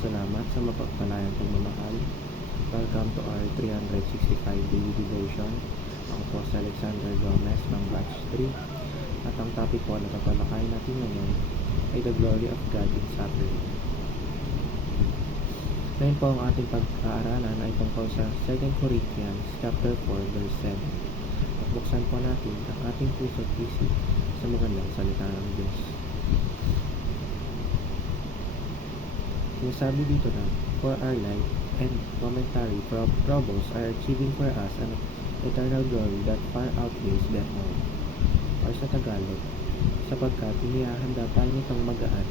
Salamat sa mapagpalayang pagmamahal. Welcome to our 365 daily devotion. Ako po si Alexander Gomez ng Batch 3. At ang topic po na tatalakayin natin ngayon ay the glory of God in suffering. Ngayon po ang ating pag-aaralan ay tungkol sa 2 Corinthians chapter 4 verse 7. At buksan po natin ang ating puso at isip sa magandang salita ng Diyos. Sinasabi dito na, for our life and momentary troubles are achieving for us an eternal glory that far outweighs them all. Or sa Tagalog, sapagkat inihahanda tayo nitong magaan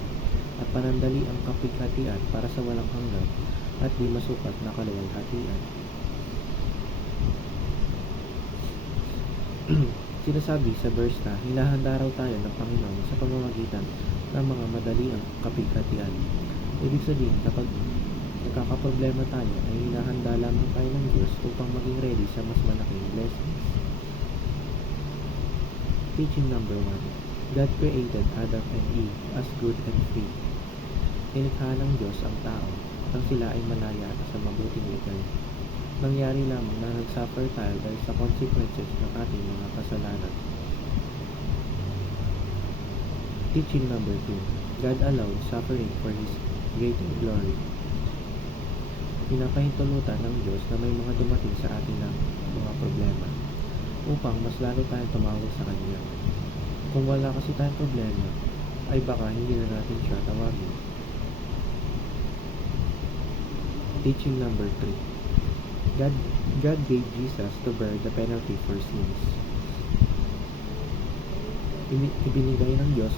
at panandali ang kapighatian para sa walang hanggan at di masukat na kaluwalhatian. Sinasabi sa verse na hinahanda raw tayo ng Panginoon sa pamamagitan ng mga madaliang kapighatian. Ibig sabihin, kapag nagkakaproblema tayo, ay hinahanda lamang tayo ng Diyos upang maging ready sa mas malaking blessings. Teaching number 1. God created Adam and Eve as good and free. Nilikha ng Diyos ang tao nang sila ay malaya at sa mabuting lugar. Nangyari lamang na nagsuffer tayo dahil sa consequences ng ating mga kasalanan. Teaching number 2. God allows suffering for His greater glory. Pinapahintulutan ng Diyos na may mga dumating sa atin ng mga problema upang mas lalo tayong tumawag sa Kanya. Kung wala kasi tayong problema, ay baka hindi na natin siya tawagin. Teaching number 3. God gave Jesus to bear the penalty for sins. Ibinigay ng Diyos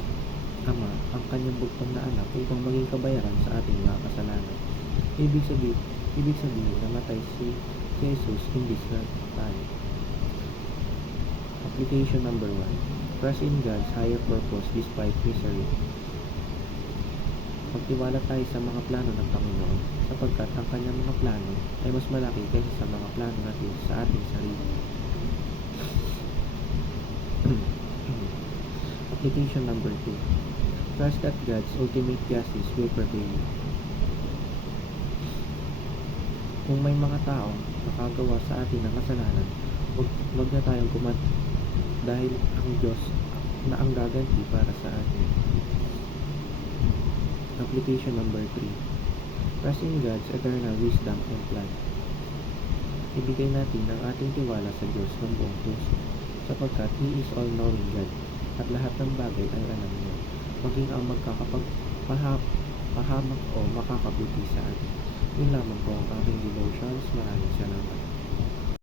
Ama ang kanyang bugtong na anak upang maging kabayaran sa ating mga kasalanan. Ibig sabihin namatay si Jesus imbis na tayo. Application number 1. Trust in God's higher purpose despite misery. Magtiwala tayo sa mga plano ng Panginoon sapagkat ang kanyang mga plano ay mas malaki kaysa sa mga plano natin sa ating sarili. Application number 2. Trust that God's ultimate justice will prevail. Kung may mga taong nakagawa sa atin ng kasalanan, huwag na tayong dahil ang Diyos na ang gaganti para sa atin. Application number 3. Trust in God's eternal wisdom and plan. Ibigay natin ang ating tiwala sa Diyos ng buong puso, sapagkat He is all-knowing God, at lahat ng bagay ay alam niya, maging ang magkakapagpahamak o makakabuti sa atin. Yun lamang po ang aking devotions.